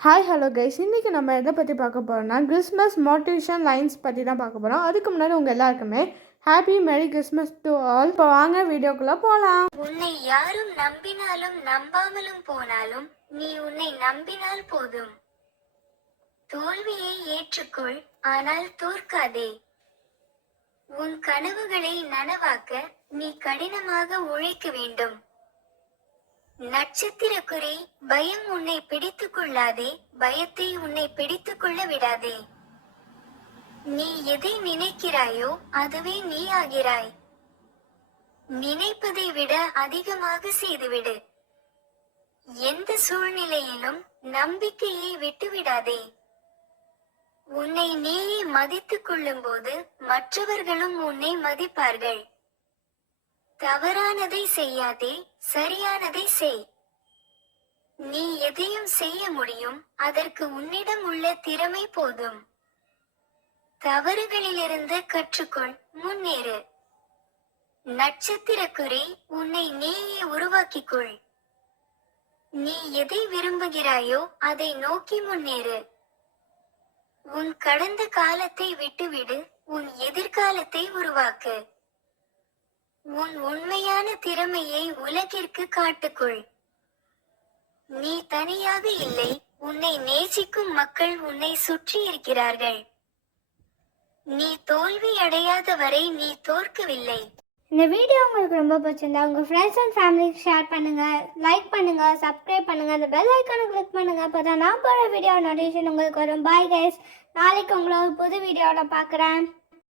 Hi hello guys இன்றைக்கி நம்ம எதை பற்றி பார்க்க போகிறோம்னா கிறிஸ்மஸ் மோட்டிவேஷன் லைன்ஸ் பற்றி தான் பார்க்க போகிறோம் அதுக்கு முன்னாடி உங்கள் எல்லாருக்குமே happy merry Christmas to all இப்போ வாங்க வீடியோக்குள்ளே போகலாம் உன்னை யாரும் நம்பினாலும் நம்பாமலும் போனாலும் நீ உன்னை நம்பினால் போதும். தோல்வியை ஏற்றுக்கொள் ஆனால் தோற்காதே. உன் கனவுகளை நனவாக்க நீ கடினமாக உழைக்க வேண்டும். நட்சத்திர குறை பயம் உன்னை பிடித்துக் கொள்ளாதே பயத்தை உன்னை பிடித்துக் கொள்ள விடாதே. நீ எதை நினைக்கிறாயோ அதுவே நீ ஆகிறாய். நினைப்பதை விட அதிகமாக செய்துவிடு. எந்த சூழ்நிலையிலும் நம்பிக்கையை விட்டுவிடாதே. உன்னை நீயே மதித்துக் கொள்ளும்போது மற்றவர்களும் உன்னை மதிப்பார்கள். தவறானதை செய்யாதே சரியானதை செய். நீ எதையும் செய்ய முடியும் அதற்கு உன்னிடம் உள்ள திறமை போதும். தவறுகளிலிருந்து கற்றுக்கொள் முன்னேறு. நட்சத்திரக்குறி உன்னை நீயே உருவாக்கிக் கொள் நீ எதை விரும்புகிறாயோ அதை நோக்கி முன்னேறு. உன் கடந்த காலத்தை விட்டுவிடு உன் எதிர்காலத்தை உருவாக்கு. உன் உண்மையான திறமையை உலகிற்கு காட்டுக்கொள். நீ தனியாக இல்லை உன்னை நேசிக்கும் மக்கள் உன்னை சுற்றி இருக்கிறார்கள். நீ தோல்வி அடையாத வரை நீ தோற்கவில்லை. இந்த வீடியோ உங்களுக்கு ரொம்ப பிடிச்சிருந்தா உங்கள் ஃப்ரெண்ட்ஸ் அண்ட் ஃபேமிலிக்கு ஷேர் பண்ணுங்கள் லைக் பண்ணுங்கள் சப்ஸ்கிரைப் பண்ணுங்கள் அந்த பெல் ஐக்கானை கிளிக் பண்ணுங்கள் அப்போ தான் நான் போகிற வீடியோ நோட்டிஃபிகேஷன் உங்களுக்கு வரும். பாய் கைஸ் நாளைக்கு உங்களை ஒரு புது வீடியோவில் பார்க்குறேன்.